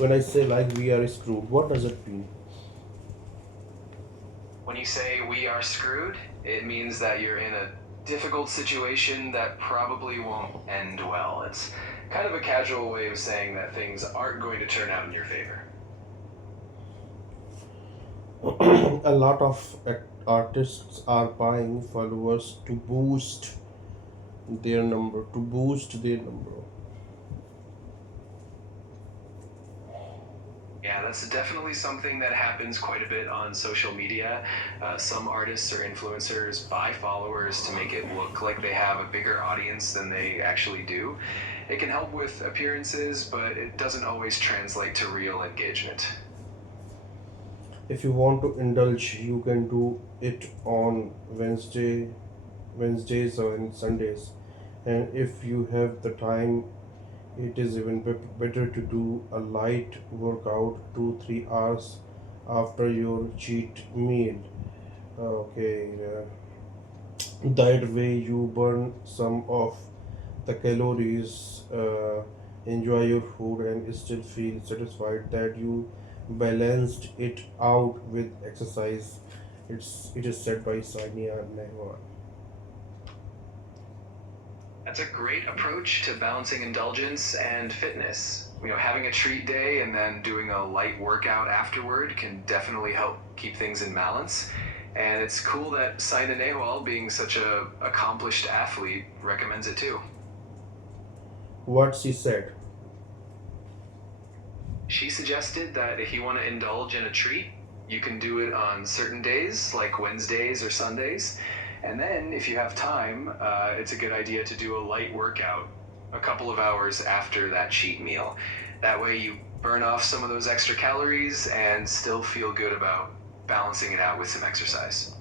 When I say like we are screwed, what does it mean? When you say we are screwed, it means that you're in a difficult situation that probably won't end well. It's kind of a casual way of saying that things aren't going to turn out in your favor. A lot of artists are buying followers to boost their number. Yeah, that's definitely something that happens quite a bit on social media. Some artists or influencers buy followers to make it look like they have a bigger audience than they actually do. It can help with appearances, but it doesn't always translate to real engagement. If you want to indulge, you can do it on Wednesdays and Sundays. And if you have the time, it is even better to do a light workout 2 3 hours after your cheat meal. Okay, that way you burn some of the calories, enjoy your food, and still feel satisfied that you balanced it out with exercise. It is said by Sania Nehwal. That's a great approach to balancing indulgence and fitness. Having a treat day and then doing a light workout afterward can definitely help keep things in balance. And it's cool that Saina Nehwal, being such a accomplished athlete, recommends it too. What she said. She suggested that if you want to indulge in a treat, you can do it on certain days, like Wednesdays or Sundays. And then, if you have time, it's a good idea to do a light workout a couple of hours after that cheat meal. That way, you burn off some of those extra calories and still feel good about balancing it out with some exercise.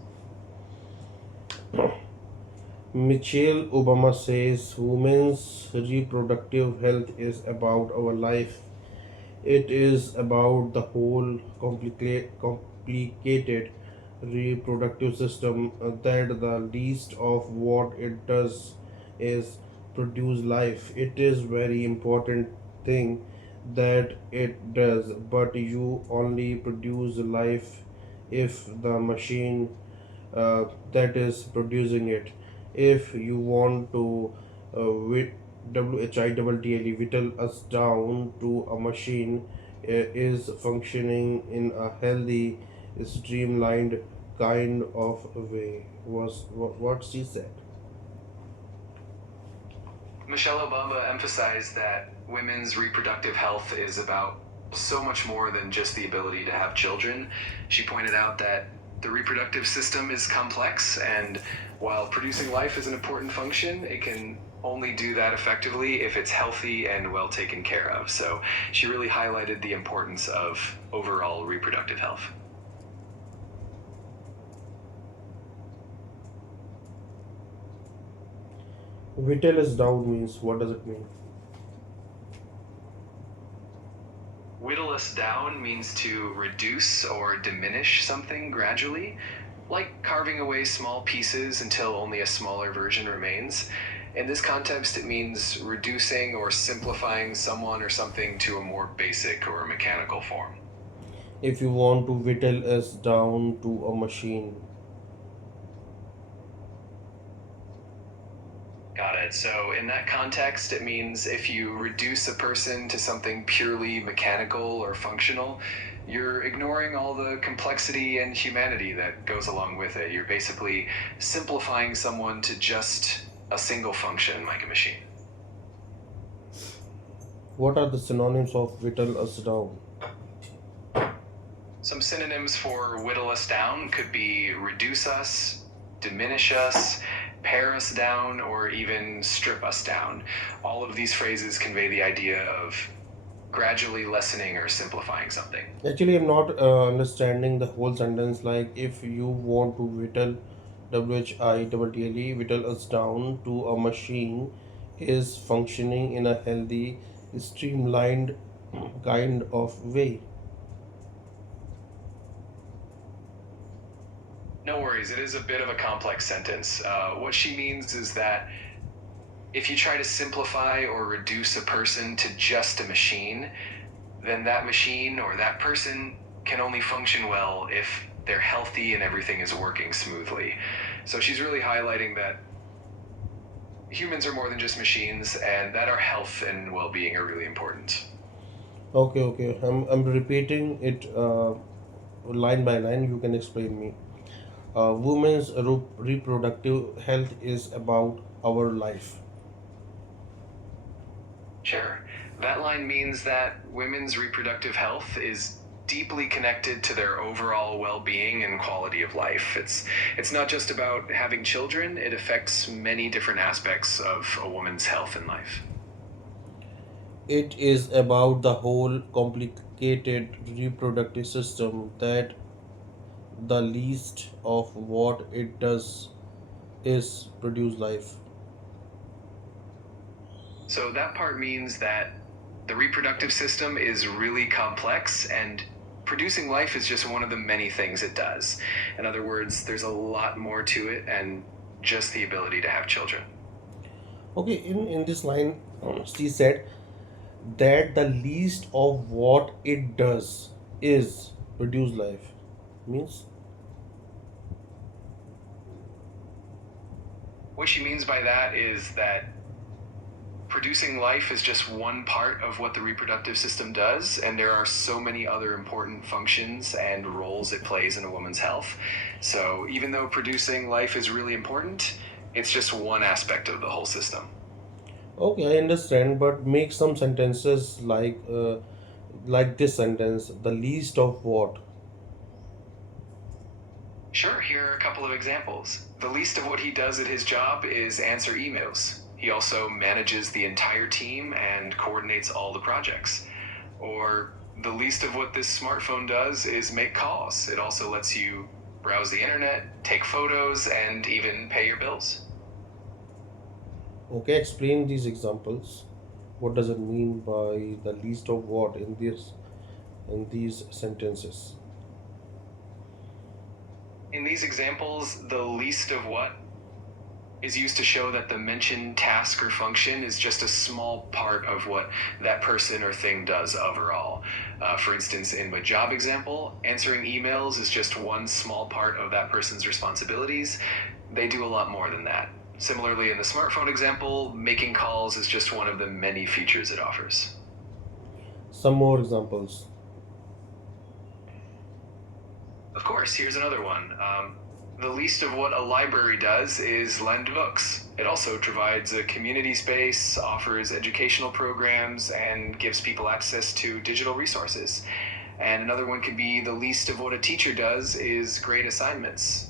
Michelle Obama says women's reproductive health is about our life. It is about the whole complicated reproductive system, that the least of what it does is produce life. It is very important thing that it does, but you only produce life if the machine that is producing it. If you want to WHITTLE whittle us down to a machine is functioning in a healthy, streamlined kind of way, was what she said. Michelle Obama emphasized that women's reproductive health is about so much more than just the ability to have children. She pointed out that the reproductive system is complex, and while producing life is an important function, it can only do that effectively if it's healthy and well taken care of. So she really highlighted the importance of overall reproductive health. Whittle is down means what does it mean? Whittle us down means to reduce or diminish something gradually, like carving away small pieces until only a smaller version remains. In this context, it means reducing or simplifying someone or something to a more basic or mechanical form. If you want to whittle us down to a machine. Got it. So, in that context, it means if you reduce a person to something purely mechanical or functional, you're ignoring all the complexity and humanity that goes along with it. You're basically simplifying someone to just a single function like a machine. What are the synonyms of whittle us down? Some synonyms for whittle us down could be reduce us, diminish us, pare us down, or even strip us down. All of these phrases convey the idea of gradually lessening or simplifying something. Actually, I'm not understanding the whole sentence. Like, if you want to whittle, whittle us down to a machine, is functioning in a healthy, streamlined kind of way. No worries, it is a bit of a complex sentence. What she means is that if you try to simplify or reduce a person to just a machine, then that machine or that person can only function well if they're healthy and everything is working smoothly. So she's really highlighting that humans are more than just machines and that our health and well being are really important. Okay, okay. I'm repeating it line by line. You can explain me. Women's reproductive health is about our life. Sure. That line means that women's reproductive health is deeply connected to their overall well-being and quality of life. It's not just about having children, it affects many different aspects of a woman's health and life. It is about the whole complicated reproductive system that the least of what it does is produce life. So that part means that the reproductive system is really complex and producing life is just one of the many things it does. In other words, there's a lot more to it and just the ability to have children. Okay, in this line, she said that the least of what it does is produce life. Means, What she means by that is that producing life is just one part of what the reproductive system does, and there are so many other important functions and roles it plays in a woman's health. So, even though producing life is really important, it's just one aspect of the whole system. okay, I understand, but make some sentences like this sentence: the least of what. Sure, here are a couple of examples. The least of what he does at his job is answer emails. He also manages the entire team and coordinates all the projects. Or the least of what this smartphone does is make calls. It also lets you browse the internet, take photos, and even pay your bills. Okay, explain these examples. What does it mean by the least of what in these sentences? In these examples, the least of what is used to show that the mentioned task or function is just a small part of what that person or thing does overall. For instance, in my job example, answering emails is just one small part of that person's responsibilities. They do a lot more than that. Similarly, in the smartphone example, making calls is just one of the many features it offers. Some more examples. Of course, here's another one. The least of what a library does is lend books. It also provides a community space, offers educational programs, and gives people access to digital resources. And another one could be the least of what a teacher does is grade assignments.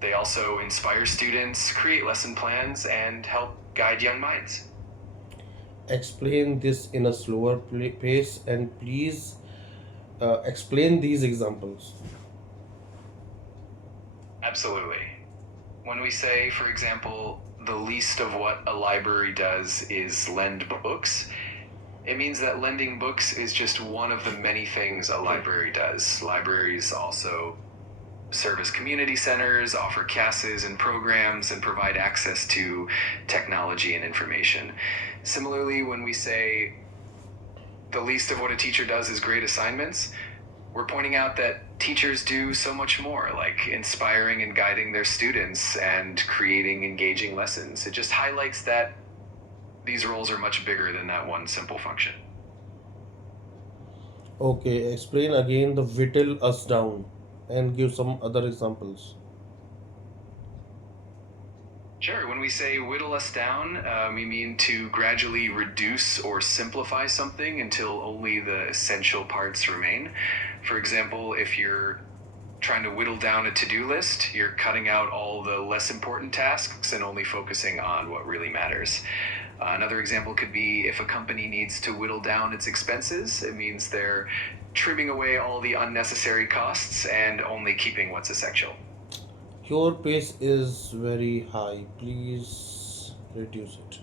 They also inspire students, create lesson plans, and help guide young minds. Explain this in a slower pace and please explain these examples. Absolutely. When we say, for example, the least of what a library does is lend books, it means that lending books is just one of the many things a library does. Libraries also serve as community centers, offer classes and programs, and provide access to technology and information. Similarly, when we say the least of what a teacher does is grade assignments, we're pointing out that teachers do so much more, like inspiring and guiding their students and creating engaging lessons. It just highlights that these roles are much bigger than that one simple function. Okay, explain again the whittle us down and give some other examples. Sure, when we say whittle us down, we mean to gradually reduce or simplify something until only the essential parts remain. For example, if you're trying to whittle down a to do list, you're cutting out all the less important tasks and only focusing on what really matters. Another example could be if a company needs to whittle down its expenses, it means they're trimming away all the unnecessary costs and only keeping what's essential. Your pace is very high. Please reduce it.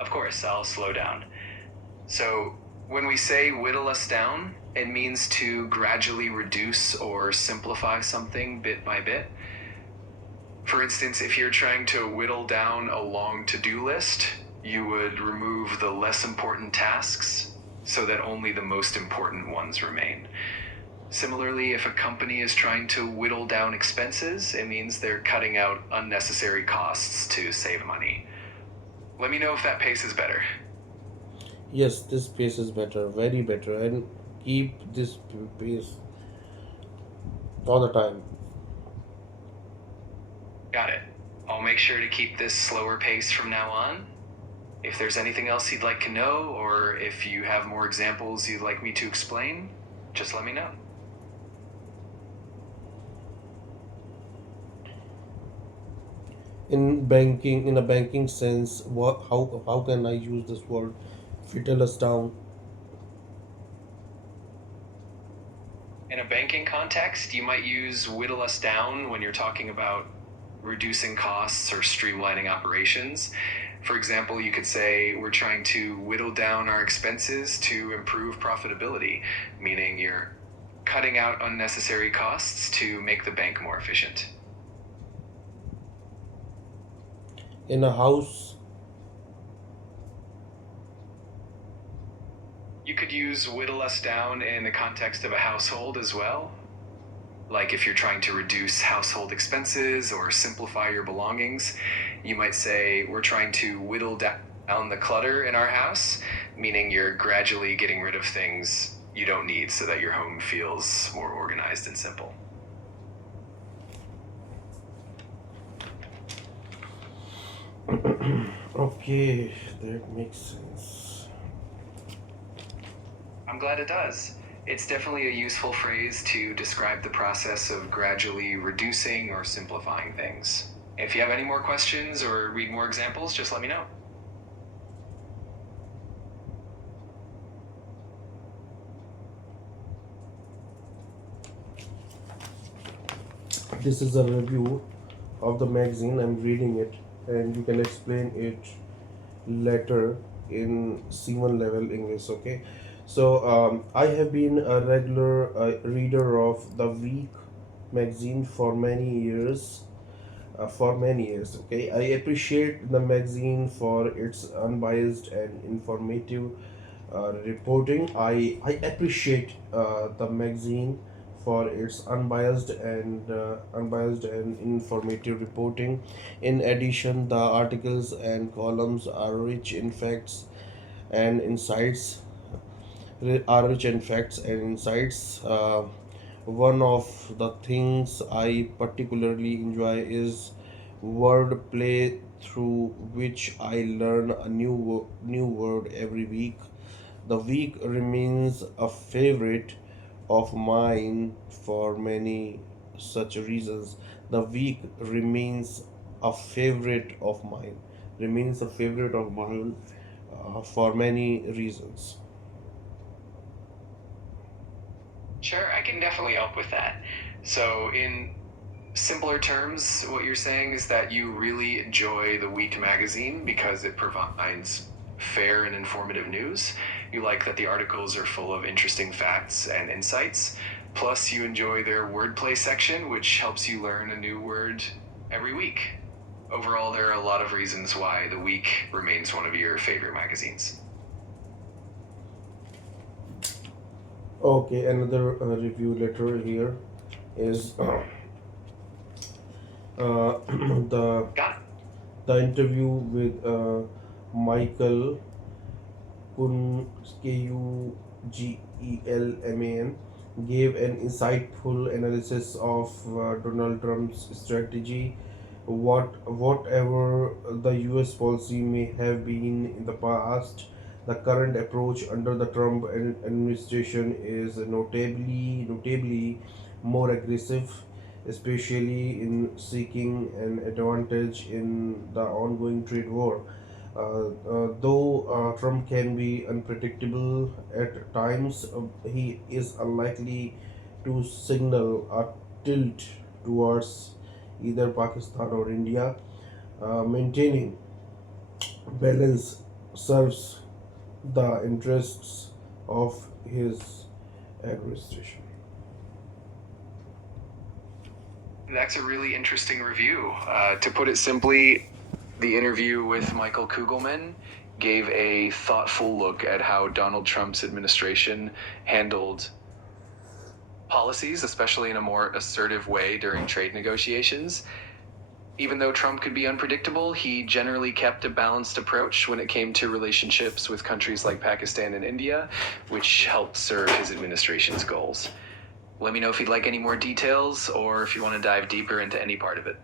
Of course, I'll slow down. So, when we say whittle us down, it means to gradually reduce or simplify something bit by bit. For instance, if you're trying to whittle down a long to do list, You would remove the less important tasks so that only the most important ones remain. Similarly, if a company is trying to whittle down expenses, it means they're cutting out unnecessary costs to save money. Let me know if that pace is better. Yes, this pace is better, very better, and keep this pace all the time. Got it. I'll make sure to keep this slower pace from now on. If there's anything else you'd like to know, or if you have more examples you'd like me to explain, just let me know. In a banking sense, how can I use this word? Fiddle us down. In a banking context, you might use whittle us down when you're talking about reducing costs or streamlining operations. For example, you could say, we're trying to whittle down our expenses to improve profitability, meaning you're cutting out unnecessary costs to make the bank more efficient. In a house, You could use whittle us down in the context of a household as well. Like if you're trying to reduce household expenses or simplify your belongings, you might say, we're trying to whittle down the clutter in our house, meaning you're gradually getting rid of things you don't need so that your home feels more organized and simple. okay, that makes sense. I'm glad it does. It's definitely a useful phrase to describe the process of gradually reducing or simplifying things. If you have any more questions or read more examples, just let me know. This is a review of the magazine. I'm reading it, and you can explain it later in C1 level English. Okay, so I have been a regular reader of the Week magazine for many years. Okay, I appreciate the magazine for its unbiased and informative reporting. I appreciate the magazine for its unbiased and informative reporting. In addition, the articles and columns are rich in facts and insights. Are rich in facts and insights. One of the things I particularly enjoy is wordplay, through which I learn a new word every week. The Week remains a favorite of mine for many such reasons. The Week remains a favorite of mine. Remains a favorite of mine for many reasons. Sure, I can definitely help with that. So, in simpler terms, what you're saying is that you really enjoy the Week magazine because it provides fair and informative news. You like that the articles are full of interesting facts and insights. Plus, you enjoy their wordplay section, which helps you learn a new word every week. Overall, there are a lot of reasons why the Week remains one of your favorite magazines. Okay, another review letter here is the Got it. the interview with Michael Kun Kugelman gave an insightful analysis of Donald Trump's strategy. Whatever the U.S. policy may have been in the past, the current approach under the Trump administration is notably more aggressive, especially in seeking an advantage in the ongoing trade war. Though Trump can be unpredictable at times, he is unlikely to signal a tilt towards either Pakistan or India. Maintaining balance serves the interests of his administration. That's a really interesting review. To put it simply, The interview with Michael Kugelman gave a thoughtful look at how Donald Trump's administration handled policies, especially in a more assertive way during trade negotiations. Even though Trump could be unpredictable, he generally kept a balanced approach when it came to relationships with countries like Pakistan and India, which helped serve his administration's goals. Let me know if you'd like any more details or if you want to dive deeper into any part of it.